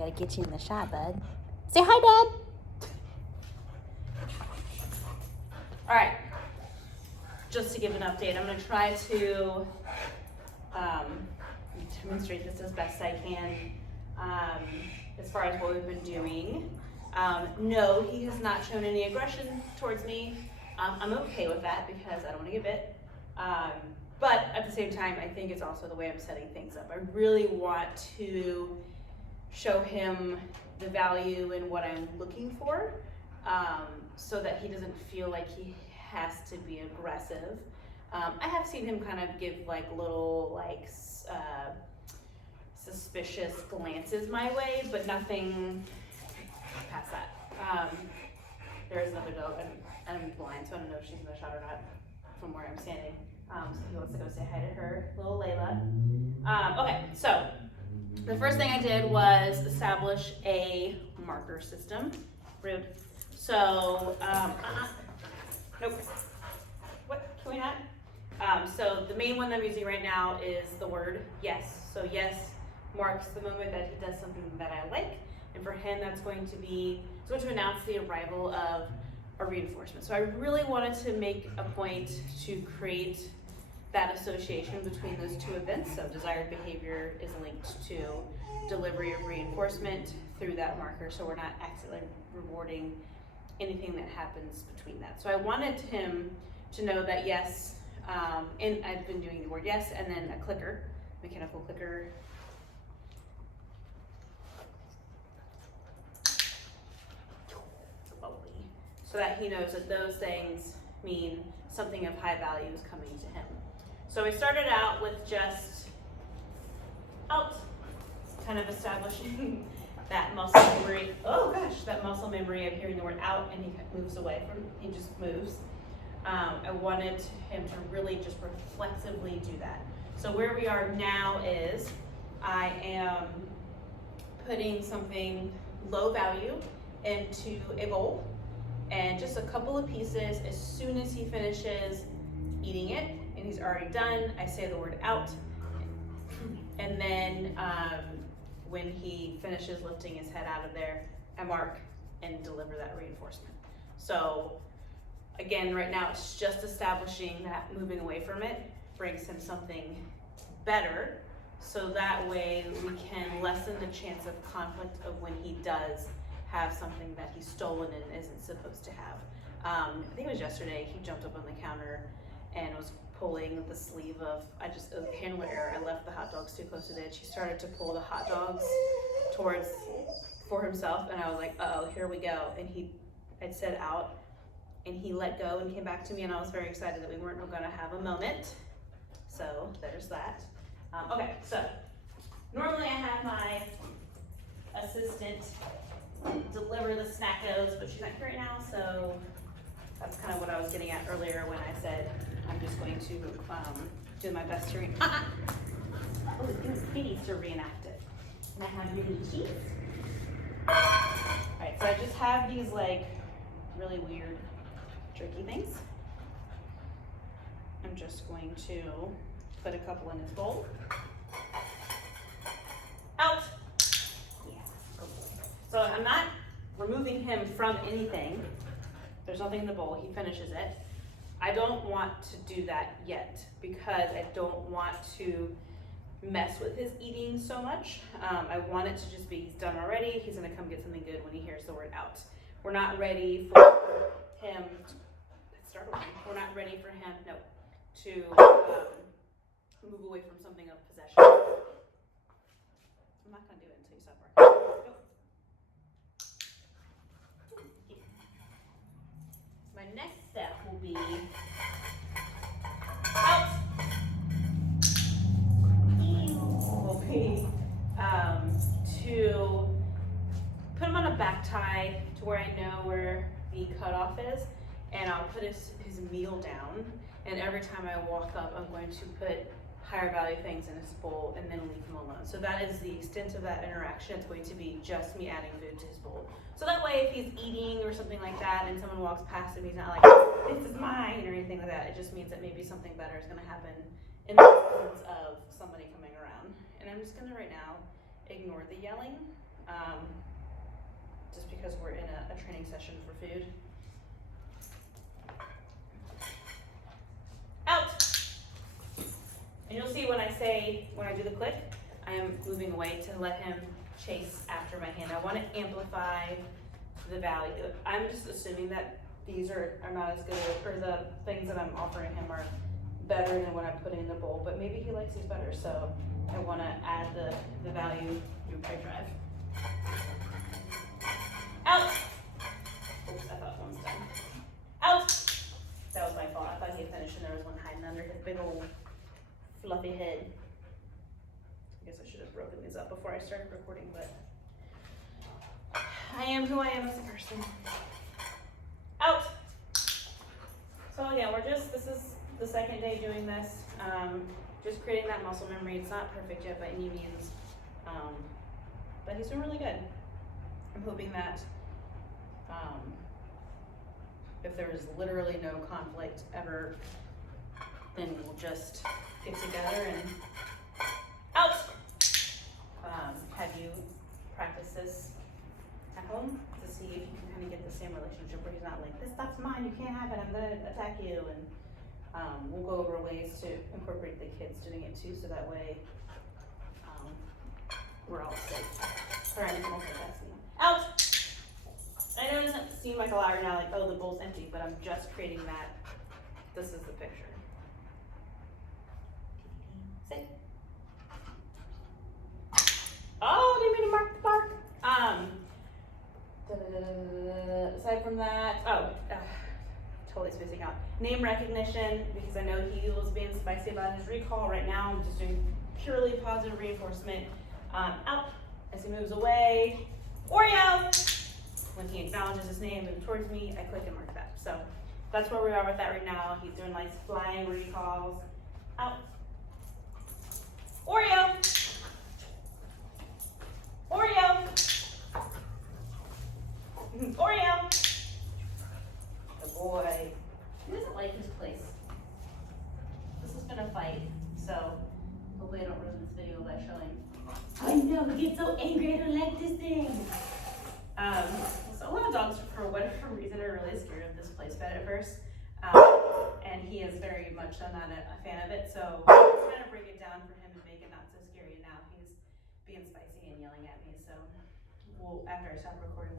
gotta get you in the shot, bud. Say hi, Dad. All right. Just to give an update, I'm gonna try to demonstrate this as best I can as far as what we've been doing. No, he has not shown any aggression towards me. I'm okay with that because I don't want to get bit. But at the same time, I think it's also the way I'm setting things up. I really want to show him the value in what I'm looking for, so that he doesn't feel like he has to be aggressive. I have seen him kind of give like little suspicious glances my way, but nothing past that. There is another dog, and I'm blind, so I don't know if she's in the shot or not from where I'm standing. So he wants to go say hi to her, little Layla. Okay, so the first thing I did was establish a marker system. Rude. So, nope. What, can we not? So the main one I'm using right now is the word yes. So yes marks the moment that he does something that I like. And for him, that's going to announce the arrival of a reinforcement. So I really wanted to make a point to create that association between those two events. So desired behavior is linked to delivery of reinforcement through that marker. So we're not accidentally rewarding anything that happens between that. So I wanted him to know that yes, and I've been doing the word yes and then a clicker, mechanical clicker. So that he knows that those things mean something of high value is coming to him. So we started out with just out, kind of establishing that muscle memory. Oh gosh, that muscle memory of hearing the word out, and he moves away from, he just moves. I wanted him to really just reflexively do that. So where we are now is I am putting something low value into a bowl, and just a couple of pieces. As soon as he finishes eating it, and he's already done, I say the word out. And then when he finishes lifting his head out of there, I mark and deliver that reinforcement. So again, right now it's just establishing that moving away from it brings him something better, so that way we can lessen the chance of conflict of when he does have something that he's stolen and isn't supposed to have. I think it was yesterday, he jumped up on the counter and was pulling the sleeve of, handler error, I left the hot dogs too close to the edge. He started to pull the hot dogs for himself, and I was like, uh-oh, here we go. And I'd said out, and he let go and came back to me, and I was very excited that we weren't gonna have a moment. So there's that. Okay, so normally I have my assistant deliver the snackos, but she's not here right now, so that's kind of what I was getting at earlier when I said I'm just going to do my best to he needs to reenact it. And I have mini cheese. Alright, so I just have these like really weird jerky things. I'm just going to put a couple in his bowl. Out! Yeah, go boy. So I'm not removing him from anything. There's nothing in the bowl, he finishes it. I don't want to do that yet because I don't want to mess with his eating so much. I want it to just be, he's done already, he's gonna come get something good when he hears the word out. We're not ready for him, we're not ready for him, no, to move away from something of possession. I'm not gonna do it until you stop barking. Go. My next step will be out. Will be to put him on a back tie to where I know where the cutoff is, and I'll put his meal down. And every time I walk up, I'm going to put higher value things in his bowl and then leave him alone. So that is the extent of that interaction. It's going to be just me adding food to his bowl. So that way, if he's eating or something like that and someone walks past him, he's not like, this is mine or anything like that. It just means that maybe something better is gonna happen in the presence of somebody coming around. And I'm just gonna right now ignore the yelling. just because we're in a training session for food. Out! And you'll see when I do the click, I am moving away to let him chase after my hand. I want to amplify the value. I'm just assuming that these are not as good, or the things that I'm offering him are better than what I'm putting in the bowl, but maybe he likes these better, so I want to add the value through play drive. Out! Oops, I thought one was done. Out! That was my fault. I thought he had finished and there was one hiding under his big old fluffy head. I guess I should have broken these up before I started recording, but I am who I am as a person. Out! So again, this is the second day doing this. Just creating that muscle memory. It's not perfect yet by any means, but he's doing really good. I'm hoping that if there is literally no conflict ever, then we'll just get together and out. Have you practice this at home to see if you can kind of get the same relationship where he's not like, this stuff's mine, you can't have it, I'm gonna attack you, and we'll go over ways to incorporate the kids doing it too, so that way we're all safe. Sorry, I'm multitasking. Out! I know it doesn't seem like a lot right now, like, oh, the bowl's empty, but I'm just creating that. This is the picture. Sit. Oh, didn't mean to mark the bark. Aside from that, totally spacing out. Name recognition, because I know he was being spicy about his recall. Right now, I'm just doing purely positive reinforcement. Out as he moves away. Oreo! When he acknowledges his name and towards me, I click and mark that. So that's where we are with that right now. He's doing nice flying recalls. Out. Oreo! Oreo! Oreo! Good boy. He doesn't like his place. This has been a fight, so hopefully I don't ruin this video by showing. I know, he gets so angry, I don't like this thing. So a lot of dogs, for whatever reason, are really scared of this place bed at first. And he is very much not a fan of it, so I'm trying to break it down for him and make it not so scary. And now he's being spicy and yelling at me, so after I stop recording,